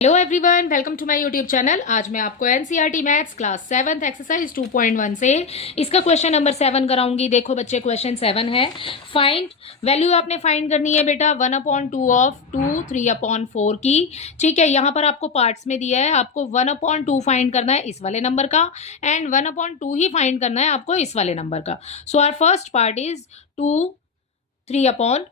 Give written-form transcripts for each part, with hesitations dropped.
Hello everyone, welcome to my YouTube channel. आज मैं आपको NCERT maths class 7th exercise 2.1 से इसका क्वेश्चन नंबर 7 कराऊंगी। देखो बच्चे, क्वेश्चन 7 है। फाइंड वैल्यू आपने फाइंड करनी है बेटा 1/2 ऑफ 2 3/4 की। ठीक है, यहाँ पर आपको पार्ट्स में दिया है, आपको 1/2 फाइंड करना है इस वाले नंबर का, एंड 1/2 ही फाइंड करना है आपको इस वाले नंबर का। So our first part is 2 3/4।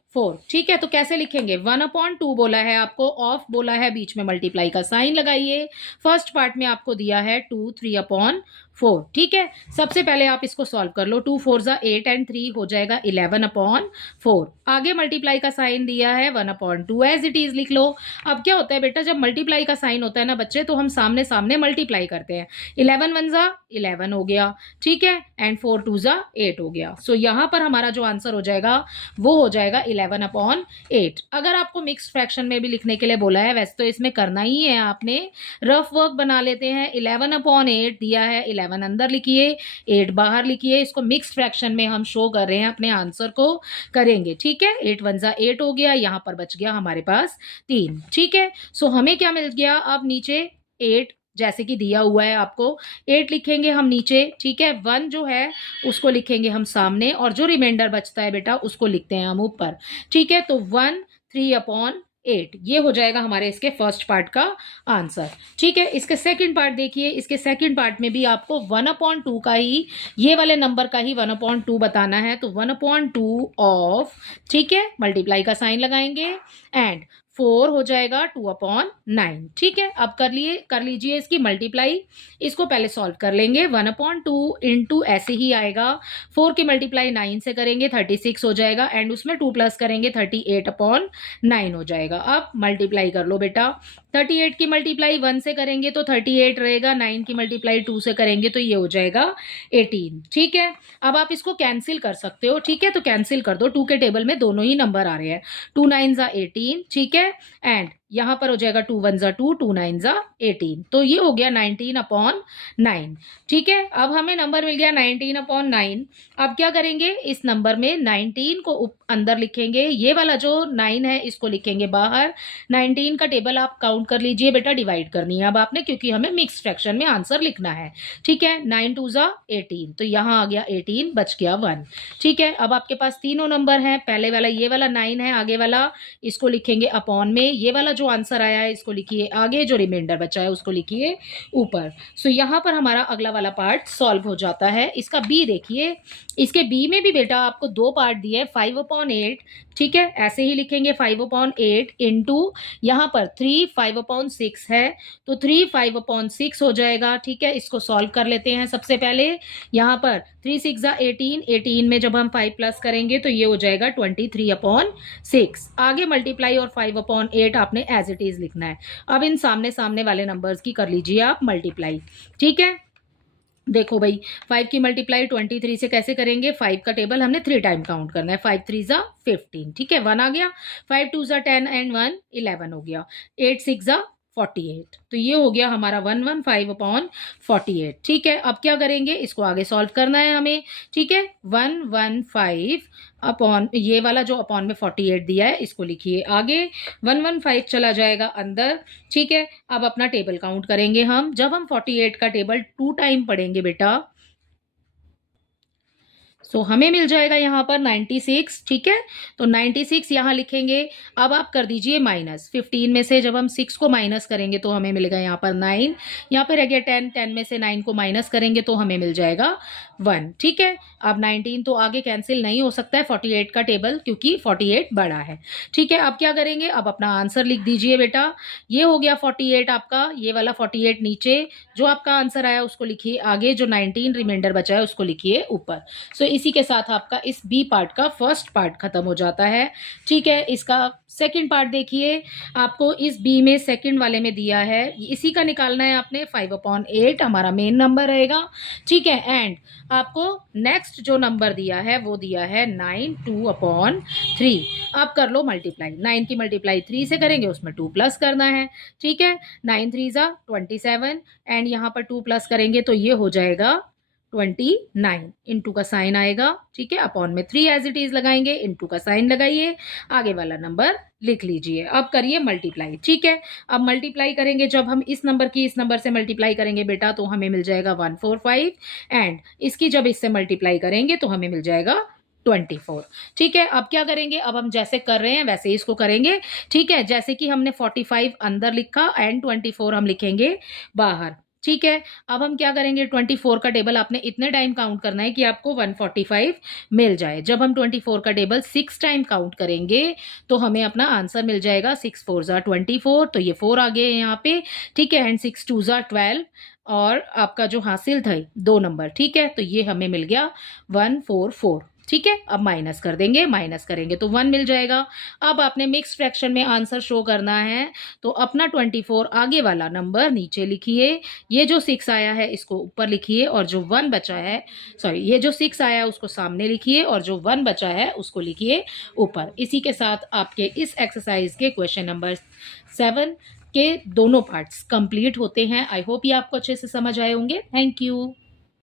ठीक है, तो कैसे लिखेंगे? 1/2 बोला है आपको, ऑफ बोला है, बीच में मल्टीप्लाई का साइन लगाइए। फर्स्ट पार्ट में आपको दिया है 2 3/4। ठीक है, सबसे पहले आप इसको सॉल्व कर लो। 2 4 जा 8 एंड 3 हो जाएगा 11/4। आगे मल्टीप्लाई का साइन दिया है 1/2, एज इट इज लिख लो। अब क्या होता है बेटा, जब मल्टीप्लाई का साइन होता है ना बच्चे, तो हम सामने सामने मल्टीप्लाई करते हैं। 11 1 जा 11 हो गया, ठीक है, एंड 4 2 जा 8 हो गया। सो यहाँ पर हमारा जो आंसर हो जाएगा वो हो जाएगा 11/8। अगर आपको मिक्स फ्रैक्शन में भी लिखने के लिए बोला है, वैसे तो इसमें करना ही है आपने, रफ वर्क बना लेते हैं। 11/8 दिया है, 11 अंदर लिखिए, 8 बाहर लिखिए। इसको मिक्स फ्रैक्शन में हम शो कर रहे हैं, अपने आंसर को करेंगे। ठीक है, 8 1 जा 8 हो गया, यहाँ पर बच गया हमारे पास 3। ठीक है, सो हमें क्या मिल गया? अब नीचे 8 जैसे कि दिया हुआ है आपको, 8 लिखेंगे हम नीचे। ठीक है, 1 जो है उसको लिखेंगे हम सामने, और जो रिमाइंडर बचता है बेटा उसको लिखते हैं हम ऊपर। ठीक है, तो 1 3/8 ये हो जाएगा हमारे इसके फर्स्ट पार्ट का आंसर। ठीक है, इसके सेकंड पार्ट देखिए। इसके सेकंड पार्ट में भी आपको 1/2 का ही, ये वाले नंबर का ही 1/2 बताना है। तो 1/2 ऑफ, ठीक है, मल्टीप्लाई का साइन लगाएंगे, एंड 4 हो जाएगा 2/9। ठीक है, अब कर लीजिए इसकी मल्टीप्लाई। इसको पहले सॉल्व कर लेंगे। 1/2 इंटू ऐसे ही आएगा, 4 की मल्टीप्लाई 9 से करेंगे 36 हो जाएगा, एंड उसमें 2 प्लस करेंगे 38/9 हो जाएगा। अब मल्टीप्लाई कर लो बेटा। 38 की मल्टीप्लाई 1 से करेंगे तो 38 रहेगा, 9 की मल्टीप्लाई 2 से करेंगे तो ये हो जाएगा 18। ठीक है, अब आप इसको कैंसिल कर सकते हो। ठीक है, तो कैंसिल कर दो, 2 के टेबल में दोनों ही नंबर आ रहे हैं। 2 9 जा 18, ठीक है, एंड यहां पर हो जाएगा 2 1 जा 2, 2 9 जा 18, तो ये हो गया 19/9। ठीक है, अब हमें नंबर मिल गया 19/9। अब क्या करेंगे? इस नंबर में 19 को अंदर लिखेंगे, ये वाला जो 9 है इसको लिखेंगे बाहर। 19 का टेबल आप काउंट कर लीजिए बेटा, डिवाइड करनी है अब आपने, क्योंकि हमें मिक्स फ्रैक्शन में आंसर लिखना है। ठीक है, 9 2 जा 18, तो यहाँ आ गया 18, बच गया 1। ठीक है, अब आपके पास तीनों नंबर हैं। पहले वाला ये वाला 9 है, आगे वाला इसको लिखेंगे अपॉन में, ये वाला जो आंसर आया है इसको लिखिए आगे, जो रिमाइंडर बचा है उसको लिखिए ऊपर। सो यहाँ पर हमारा अगला वाला पार्ट सॉल्व हो जाता है। इसका बी देखिए, इसके बी में भी बेटा आपको दो पार्ट दिए हैं, 5/8। ठीक है, ऐसे ही लिखेंगे 5/8 इंटू यहाँ पर 3 5/6 है, तो 3 5/6 हो जाएगा। ठीक है, इसको सॉल्व कर लेते हैं सबसे पहले। यहाँ पर 3 6 जा 18, 18 में जब हम 5 प्लस करेंगे तो ये हो जाएगा 23/6। आगे मल्टीप्लाई और 5/8 आपने एज इट इज लिखना है। अब इन सामने सामने वाले नंबर्स की कर लीजिए आप मल्टीप्लाई। ठीक है, देखो भाई, 5 की मल्टीप्लाई 23 से कैसे करेंगे? 5 का टेबल हमने 3 टाइम काउंट करना है। 5 3 जा 15, ठीक है, 1 आ गया। 5 2 जा 10 एंड 1 11 हो गया। 8 6 जा 48, तो ये हो गया हमारा 115/48। ठीक है, अब क्या करेंगे? इसको आगे सॉल्व करना है हमें। ठीक है, 115 अपॉन ये वाला जो अपॉन में 48 दिया है इसको लिखिए आगे, 115 चला जाएगा अंदर। ठीक है, अब अपना टेबल काउंट करेंगे हम। जब हम 48 का टेबल 2 टाइम पढ़ेंगे बेटा, सो हमें मिल जाएगा यहाँ पर 96। ठीक है, तो 96 यहाँ लिखेंगे। अब आप कर दीजिए माइनस, 15 में से जब हम 6 को माइनस करेंगे तो हमें मिलेगा यहाँ पर 9। यहाँ पे रह गया 10, 10 में से 9 को माइनस करेंगे तो हमें मिल जाएगा 1। ठीक है, अब 19 तो आगे कैंसिल नहीं हो सकता है 48 का टेबल, क्योंकि 48 बड़ा है। ठीक है, अब क्या करेंगे? अब अपना आंसर लिख दीजिए बेटा। ये हो गया 48 आपका, ये वाला 48 नीचे, जो आपका आंसर आया उसको लिखिए आगे, जो 19 रिमाइंडर बचा है उसको लिखिए ऊपर। सो इसी के साथ आपका इस बी पार्ट का फर्स्ट पार्ट खत्म हो जाता है। ठीक है, इसका सेकंड पार्ट देखिए, आपको इस बी में सेकंड वाले में दिया है, इसी का निकालना है आपने। 5/8 हमारा मेन नंबर रहेगा। ठीक है, एंड आपको नेक्स्ट जो नंबर दिया है वो दिया है 9 2/3। आप कर लो मल्टीप्लाई। 9 की मल्टीप्लाई 3 से करेंगे, उसमें 2 प्लस करना है। ठीक है, 9 3 जा 27, एंड यहाँ पर 2 प्लस करेंगे तो ये हो जाएगा 29 इंटू का साइन आएगा, ठीक है, अपॉन में 3 एज इट इज लगाएंगे, इंटू का साइन लगाइए, आगे वाला नंबर लिख लीजिए। अब करिए मल्टीप्लाई, ठीक है। अब मल्टीप्लाई करेंगे, जब हम इस नंबर की इस नंबर से मल्टीप्लाई करेंगे बेटा तो हमें मिल जाएगा 145 एंड इसकी जब इससे मल्टीप्लाई करेंगे तो हमें मिल जाएगा 24, ठीक है। अब क्या करेंगे, अब हम जैसे कर रहे हैं वैसे इसको करेंगे, ठीक है। जैसे कि हमने 45 अंदर लिखा एंड 24 हम लिखेंगे बाहर, ठीक है। अब हम क्या करेंगे, 24 का टेबल आपने इतने टाइम काउंट करना है कि आपको 145 मिल जाए। जब हम 24 का टेबल 6 टाइम काउंट करेंगे तो हमें अपना आंसर मिल जाएगा 6 4 ज़ा 24, तो ये 4 आ गए यहाँ पे, ठीक है, एंड 6 2 ज़ा 12 और आपका जो हासिल था 2 नंबर, ठीक है, तो ये हमें मिल गया 144, ठीक है। अब माइनस कर देंगे, माइनस करेंगे तो 1 मिल जाएगा। अब आपने मिक्स फ्रैक्शन में आंसर शो करना है तो अपना 24 आगे वाला नंबर नीचे लिखिए, ये जो 6 आया है इसको ऊपर लिखिए और जो 1 बचा है, सॉरी, ये जो 6 आया है उसको सामने लिखिए और जो 1 बचा है उसको लिखिए ऊपर। इसी के साथ आपके इस एक्सरसाइज के क्वेश्चन नंबर 7 के दोनों पार्ट्स कंप्लीट होते हैं। आई होप ये आपको अच्छे से समझ आए होंगे। Thank you.